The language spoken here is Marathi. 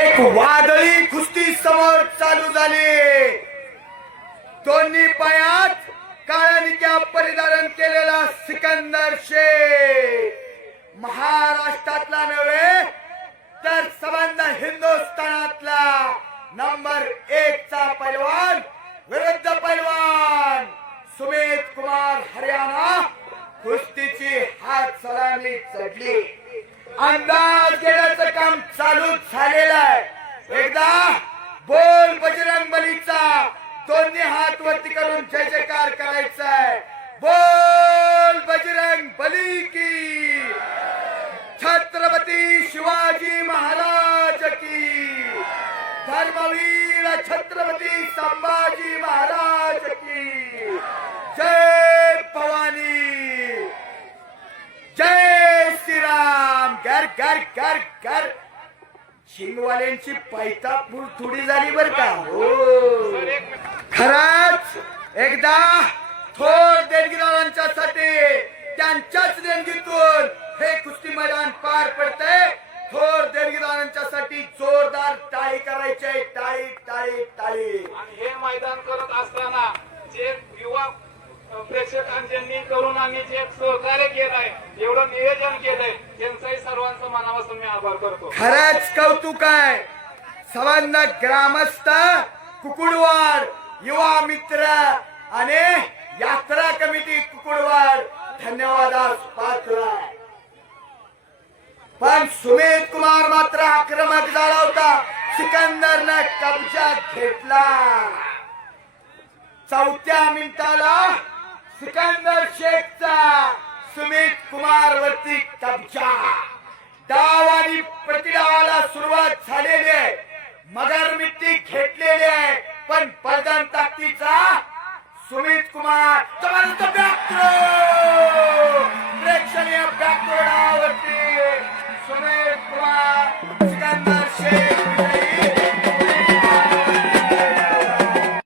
एक वादळी कुस्ती समोर चालू झाली। दोन्ही पायात काळ्या कॅप परिधान केलेला सिकंदर शेख महाराष्ट्रातला नव्हे तर संबंध हिंदुस्थानातला नंबर 1 चा पैलवान विरुद्ध पैलवान सुमित कुमार हरियाणा। कुस्तीची हात सलामी चढली, अंदाज घेण्याचं काम चालू झालेलं आहे। एकदा बोल बजरंग बलीचा दोन्ही हात वरती करून जय जयकार करायचा आहे। बोल बजरंग बली की, छत्रपती शिवाजी महाराज की, धर्मवीर छत्रपती संभाजी महाराज की, जय भवानी, जय श्रीराम। घर घर घर घर शिंगवाल्यांची पैतापूर थोडी झाली बर का हो। खरंच एकदा थोर देणगीदारांच्यासाठी त्यांच्याच देणगीतून हे कुस्ती मैदान पार पडते। थोर देणगीदारांच्यासाठी जोरदार टाळी करायचे, टाळी टाळी टाळी। आणि हे मैदान करत असताना जे युवा प्रेक्षकांनी तरुणांनी जे सहकार्य केलंय, एवढं नियोजन केलंय, त्यांचंही सर्वांचं मनापासून मी आभार करतो। खरंच कौतुक आहे। संबंध ग्रामस्थ, कुकुडवाड, युवा मित्र आणि यात्रा कमिटी कुकुडवाड धन्यवादास पात्र आहे। पण सुमित कुमार मात्र आक्रमक झाला होता, सिकंदरने कब्जा घेतला। चौथ्या मिनिटाला सिकंदर शेखचा सुमित कुमार वरती कब्जा। डाव आणि प्रतिडावाला सुरुवात झालेली आहे, मगर मिट्टी घेतलेली आहे।